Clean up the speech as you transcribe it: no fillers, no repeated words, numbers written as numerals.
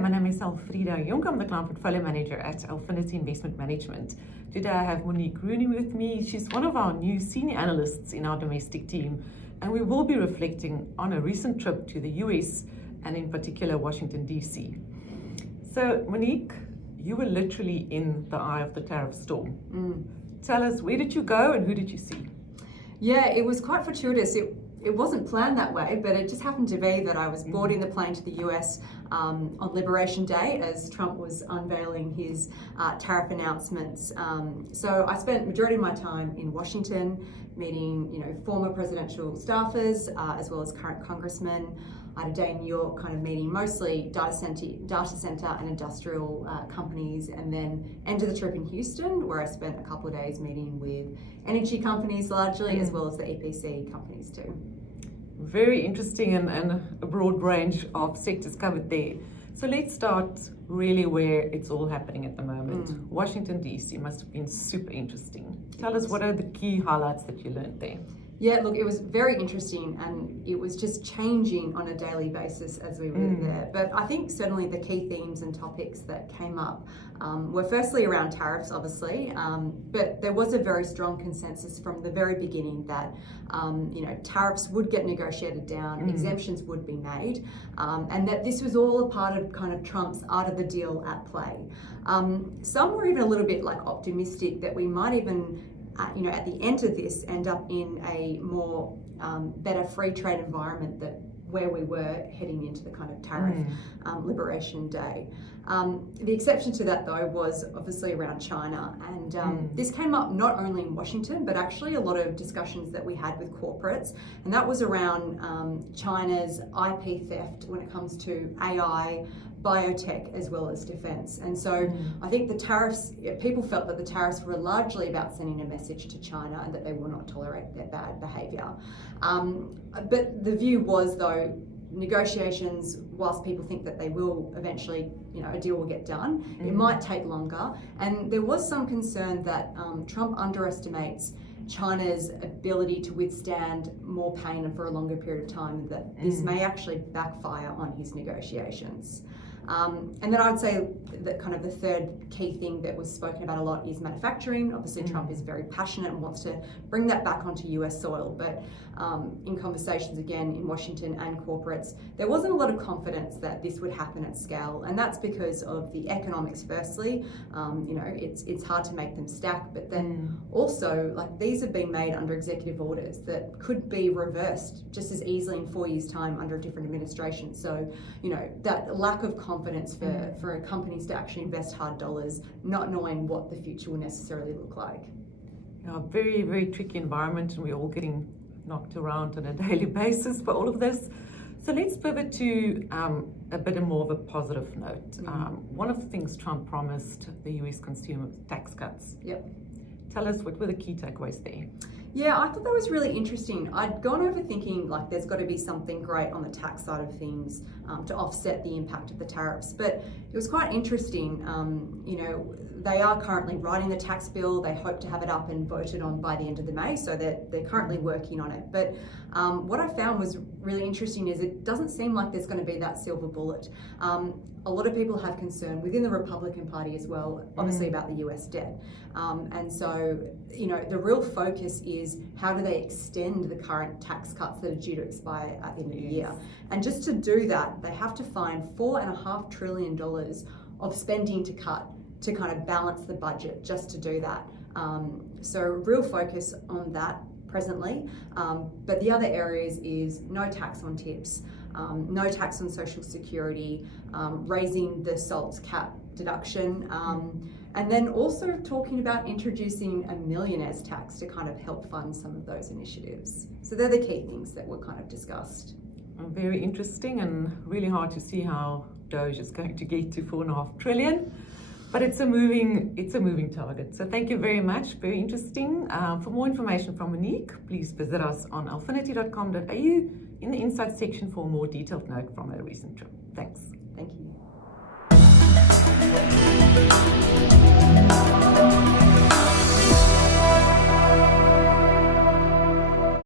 My name is Elfreda, Jonker. I'm the Client Portfolio Manager at Alphinity Investment Management. Today I have Monique Rooney with me. She's one of our new senior analysts in our domestic team, and we will be reflecting on a recent trip to the US and in particular Washington, DC. So Monique, you were literally in the eye of the tariff storm. Tell us, where did you go and who did you see? Yeah, it was quite fortuitous. It wasn't planned that way, but it just happened to be that I was boarding the plane to the US on Liberation Day as Trump was unveiling his tariff announcements. So I spent majority of my time in Washington meeting, former presidential staffers as well as current congressmen. I had a day in New York kind of meeting mostly data center and industrial companies, and then ended the trip in Houston where I spent a couple of days meeting with energy companies largely as well as the EPC companies too. Very interesting and a broad range of sectors covered there. So let's start really where it's all happening at the moment. Washington, DC must have been super interesting. Tell us, what are the key highlights that you learned there? Yeah, look, it was very interesting and it was just changing on a daily basis as we were there. But I think certainly the key themes and topics that came up were firstly around tariffs, obviously, but there was a very strong consensus from the very beginning that, tariffs would get negotiated down, exemptions would be made, and that this was all a part of kind of Trump's art of the deal at play. Some were even a little bit optimistic that we might even at the end of this end up in a more better free trade environment where we were heading into the kind of tariff Liberation Day. The exception to that though was obviously around China, and this came up not only in Washington but actually a lot of discussions that we had with corporates, and that was around China's IP theft when it comes to AI, biotech as well as defense. And so I think the tariffs, people felt that the tariffs were largely about sending a message to China and that they will not tolerate their bad behavior. But the view was though, negotiations, whilst people think that they will eventually, a deal will get done, it might take longer. And there was some concern that Trump underestimates China's ability to withstand more pain and for a longer period of time, and that this may actually backfire on his negotiations. And then I would say that kind of the third key thing that was spoken about a lot is manufacturing. Obviously Trump is very passionate and wants to bring that back onto US soil, but in conversations again in Washington and corporates, there wasn't a lot of confidence that this would happen at scale, and that's because of the economics firstly. It's hard to make them stack, but then also these have been made under executive orders that could be reversed just as easily in 4 years' time under a different administration. So, that lack of confidence for companies to actually invest hard dollars, not knowing what the future will necessarily look like. A very, very tricky environment, and we're all getting knocked around on a daily basis for all of this. So let's pivot to a bit more of a positive note. One of the things Trump promised the US consumer was tax cuts. Yep. Tell us, what were the key takeaways there? Yeah, I thought that was really interesting. I'd gone over thinking there's got to be something great on the tax side of things to offset the impact of the tariffs. But it was quite interesting. They are currently writing the tax bill. They hope to have it up and voted on by the end of the May, so they're currently working on it. But what I found was really interesting is it doesn't seem like there's going to be that silver bullet. A lot of people have concern within the Republican Party as well, obviously about the US debt. And so, the real focus is how do they extend the current tax cuts that are due to expire at the end of the year. And just to do that, they have to find $4.5 trillion of spending to cut to kind of balance the budget just to do that. So real focus on that presently. But the other areas is no tax on tips, no tax on Social Security, raising the SALT cap deduction, and then also talking about introducing a millionaire's tax to kind of help fund some of those initiatives. So they're the key things that were kind of discussed. Very interesting, and really hard to see how Doge is going to get to $4.5 trillion. But it's a moving target. So thank you very much. Very interesting. For more information from Monique, please visit us on alphinity.com.au in the Insights section for a more detailed note from a recent trip. Thanks. Thank you.